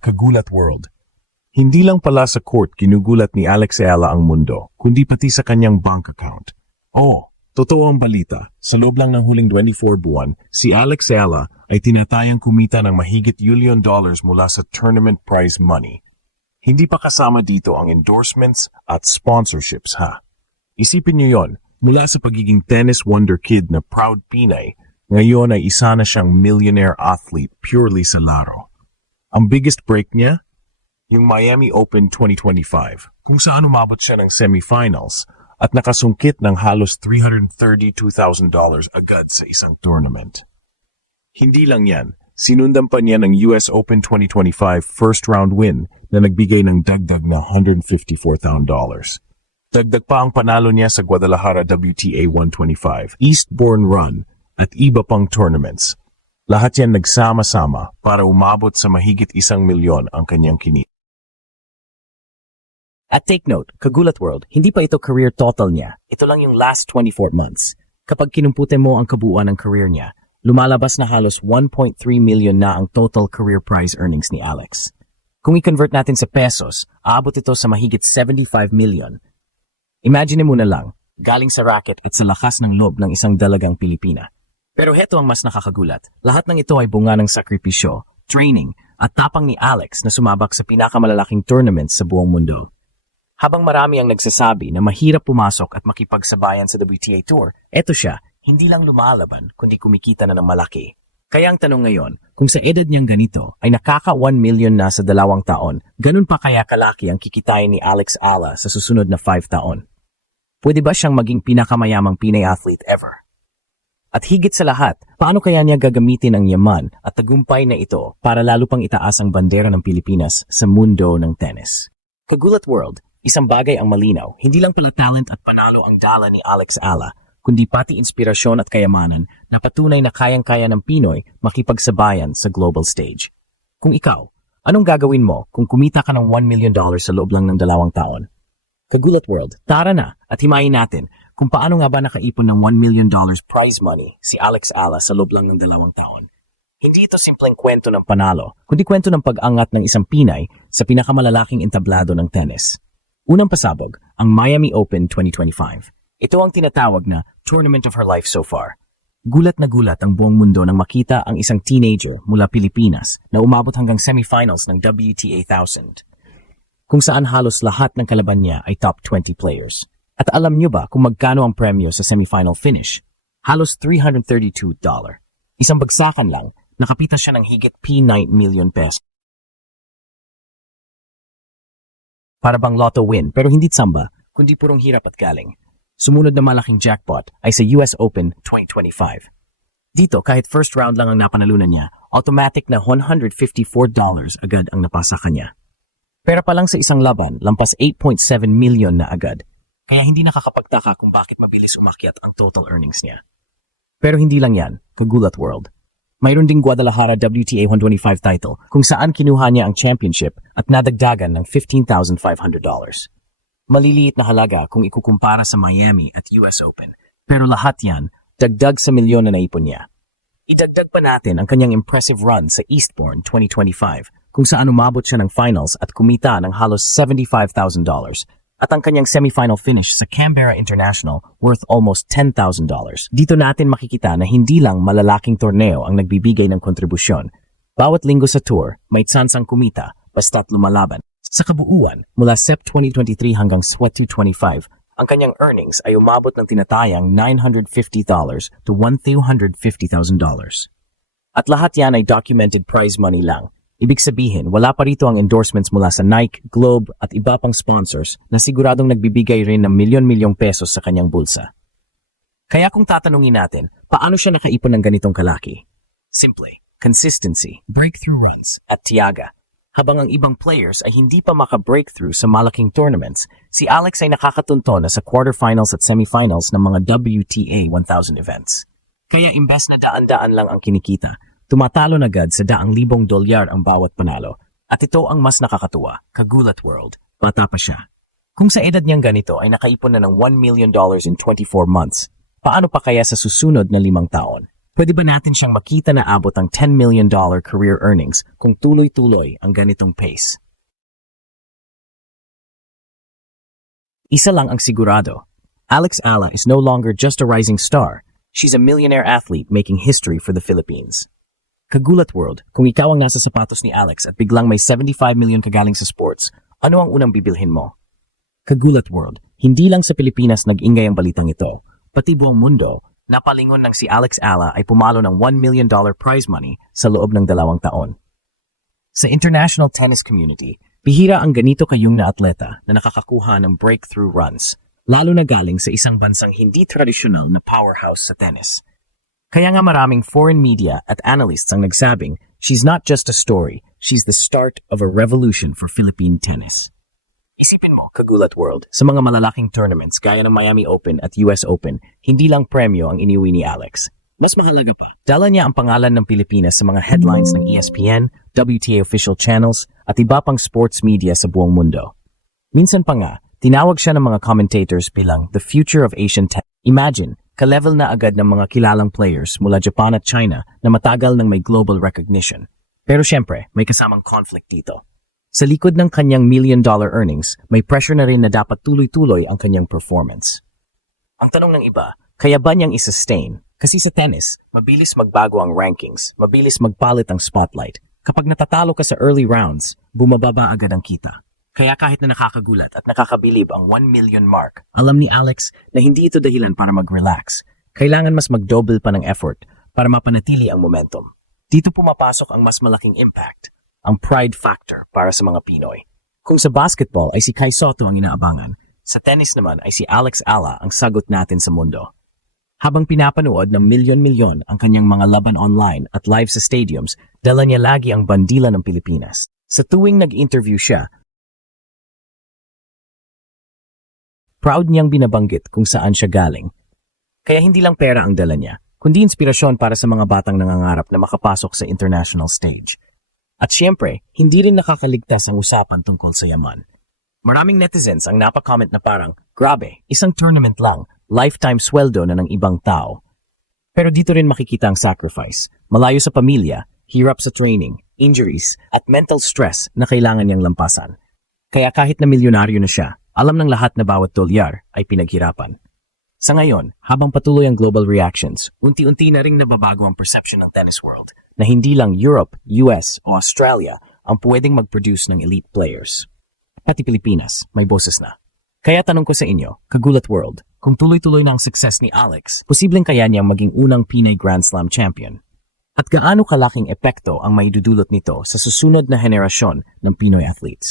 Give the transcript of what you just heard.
Kagulat World. Hindi lang pala sa court ginugulat ni Alex Ayala ang mundo, kundi pati sa kanyang bank account. Oo, totoo ang balita. Sa loob lang ng huling 24 buwan, si Alex Ayala ay tinatayang kumita ng mahigit $1 million mula sa tournament prize money. Hindi pa kasama dito ang endorsements at sponsorships ha. Isipin niyo yon, mula sa pagiging tennis wonder kid na proud Pinay, ngayon ay isa na siyang millionaire athlete purely sa laro. Ang biggest break niya? Yung Miami Open 2025, kung saan umabot siya ng semifinals at nakasungkit ng halos $332,000 agad sa isang tournament. Hindi lang yan, sinundan pa niya ng US Open 2025 first round win na nagbigay ng dagdag na $154,000. Dagdag pa ang panalo niya sa Guadalajara WTA 125, Eastbourne Run, at iba pang tournaments. Lahat yan nagsama-sama para umabot sa mahigit 1 milyon ang kanyang kinita. At take note, Kagulat World, hindi pa ito career total niya. Ito lang yung last 24 months. Kapag kinumputin mo ang kabuuan ng career niya, lumalabas na halos 1.3 million na ang total career prize earnings ni Alex. Kung i-convert natin sa pesos, aabot ito sa mahigit 75 million. Imagine mo na lang, galing sa racket at sa lakas ng loob ng isang dalagang Pilipina. Pero heto ang mas nakakagulat. Lahat ng ito ay bunga ng sakripisyo, training, at tapang ni Alex na sumabak sa pinakamalalaking tournaments sa buong mundo. Habang marami ang nagsasabi na mahirap pumasok at makipagsabayan sa WTA Tour, eto siya, hindi lang lumalaban, kundi kumikita na ng malaki. Kaya ang tanong ngayon, kung sa edad niyang ganito ay nakaka 1 million na sa 2 taon, ganun pa kaya kalaki ang kikitain ni Alex Ayala sa susunod na 5 taon? Pwede ba siyang maging pinakamayamang Pinay athlete ever? At higit sa lahat, paano kaya niya gagamitin ang yaman at tagumpay na ito para lalo pang itaas ang bandera ng Pilipinas sa mundo ng tennis? Kagulat World, isang bagay ang malinaw, hindi lang pala talent at panalo ang dala ni Alex Ayala, kundi pati inspirasyon at kayamanan na patunay na kayang-kaya ng Pinoy makipagsabayan sa global stage. Kung ikaw, anong gagawin mo kung kumita ka ng $1 million sa loob lang ng 2 taon? Kagulat World, tara na at himayin natin kung paano nga ba nakaipon ng $1 million prize money si Alex Ayala sa loob lang ng 2 taon. Hindi ito simpleng kwento ng panalo, kundi kwento ng pag-angat ng isang Pinay sa pinakamalalaking entablado ng tennis. Unang pasabog, ang Miami Open 2025. Ito ang tinatawag na tournament of her life so far. Gulat na gulat ang buong mundo nang makita ang isang teenager mula Pilipinas na umabot hanggang semifinals ng WTA 1000. Kung saan halos lahat ng kalaban niya ay top 20 players. At alam niyo ba kung magkano ang premyo sa semifinal finish? Halos $332. Isang bagsakan lang, nakapita siya ng higit P9 million pesos. Para bang lotto win, pero hindi tsamba, kundi purong hirap at galing. Sumunod na malaking jackpot ay sa US Open 2025. Dito, kahit first round lang ang napanalunan niya, automatic na $154 agad ang napasa kanya. Pero pa lang sa isang laban, lampas 8.7 million na agad. Kaya hindi nakakapagtaka kung bakit mabilis umakyat ang total earnings niya. Pero hindi lang yan, Kagulat World. Mayroon ding Guadalajara WTA 125 title kung saan kinuha niya ang championship at nadagdagan ng $15,500. Maliliit na halaga kung ikukumpara sa Miami at US Open, pero lahat yan, dagdag sa milyon na naipon niya. Idagdag pa natin ang kanyang impressive run sa Eastbourne 2025 kung saan umabot siya ng finals at kumita ng halos $75,000 at ang kanyang semifinal finish sa Canberra International worth almost $10,000. Dito natin makikita na hindi lang malalaking torneo ang nagbibigay ng kontribusyon. Bawat linggo sa tour, may tsansang kumita basta't lumalaban. Sa kabuuan, mula Sep 2023 hanggang Swet 2025, ang kanyang earnings ay umabot ng tinatayang $950 to $150,000. At lahat yan ay documented prize money lang. Ibig sabihin, wala pa rito ang endorsements mula sa Nike, Globe at iba pang sponsors na siguradong nagbibigay rin ng milyon-milyong pesos sa kanyang bulsa. Kaya kung tatanungin natin, paano siya nakaipon ng ganitong kalaki? Simple, consistency, breakthrough runs, at tiyaga. Habang ang ibang players ay hindi pa maka-breakthrough sa malaking tournaments, si Alex ay nakakatunto na sa quarterfinals at semifinals ng mga WTA 1000 events. Kaya imbes na daan-daan lang ang kinikita, tumatalo na agad sa $100,000 ang bawat panalo. At ito ang mas nakakatuwa, Kagulat World, bata pa siya. Kung sa edad niyang ganito ay nakaipon na ng $1 million in 24 months, paano pa kaya sa susunod na 5 taon? Pwede ba natin siyang makita na abot ang $10 million career earnings kung tuloy-tuloy ang ganitong pace? Isa lang ang sigurado. Alex Ala is no longer just a rising star. She's a millionaire athlete making history for the Philippines. Kagulat World, kung ikaw ang nasa sapatos ni Alex at biglang may 75 million kagaling sa sports, ano ang unang bibilhin mo? Kagulat World, hindi lang sa Pilipinas nag-ingay ang balitang ito, pati buong mundo, napalingon ng si Alex Ala ay pumalo ng $1 million prize money sa loob ng 2 taon. Sa international tennis community, bihira ang ganito kayong na atleta na nakakakuha ng breakthrough runs, lalo na galing sa isang bansang hindi tradisyonal na powerhouse sa tennis. Kaya nga maraming foreign media at analysts ang nagsabing, she's not just a story, she's the start of a revolution for Philippine tennis. Isipin mo, Kagulat World, sa mga malalaking tournaments gaya ng Miami Open at US Open, hindi lang premyo ang iniuwi ni Alex. Mas mahalaga pa, dala niya ang pangalan ng Pilipinas sa mga headlines ng ESPN, WTA official channels, at iba pang sports media sa buong mundo. Minsan pa nga, tinawag siya ng mga commentators bilang the future of Asian tennis. Imagine, ka-level na agad ng mga kilalang players mula Japan at China na matagal nang may global recognition. Pero syempre, may kasamang conflict dito. Sa likod ng kanyang $1 million earnings, may pressure na rin na dapat tuloy-tuloy ang kanyang performance. Ang tanong ng iba, kaya ba niyang i-sustain? Kasi sa tennis, mabilis magbago ang rankings, mabilis magpalit ang spotlight. Kapag natatalo ka sa early rounds, bumababa agad ang kita. Kaya kahit na nakakagulat at nakakabilib ang 1 million mark, alam ni Alex na hindi ito dahilan para mag-relax. Kailangan mas mag-double pa ng effort para mapanatili ang momentum. Dito pumapasok ang mas malaking impact, ang pride factor para sa mga Pinoy. Kung sa basketball ay si Kai Sotto ang inaabangan, sa tennis naman ay si Alex Ala ang sagot natin sa mundo. Habang pinapanood ng milyon-milyon ang kanyang mga laban online at live sa stadiums, dala niya lagi ang bandila ng Pilipinas. Sa tuwing nag-interview siya, proud niyang binabanggit kung saan siya galing. Kaya hindi lang pera ang dala niya, kundi inspirasyon para sa mga batang nangangarap na makapasok sa international stage. At siyempre, hindi rin nakakaligtas ang usapan tungkol sa yaman. Maraming netizens ang napacomment na parang, grabe, isang tournament lang, lifetime sweldo na ng ibang tao. Pero dito rin makikita ang sacrifice, malayo sa pamilya, hirap sa training, injuries, at mental stress na kailangan niyang lampasan. Kaya kahit na milyonaryo na siya, alam ng lahat na bawat dolyar ay pinaghirapan. Sa ngayon, habang patuloy ang global reactions, unti-unti na ring nababago ang perception ng tennis world na hindi lang Europe, US o Australia ang pwedeng mag-produce ng elite players. Pati Pilipinas, may boses na. Kaya tanong ko sa inyo, Kagulat World, kung tuloy-tuloy na ang success ni Alex, posibleng kaya niyang maging unang Pinay Grand Slam champion? At gaano kalaking epekto ang maidudulot nito sa susunod na henerasyon ng Pinoy athletes?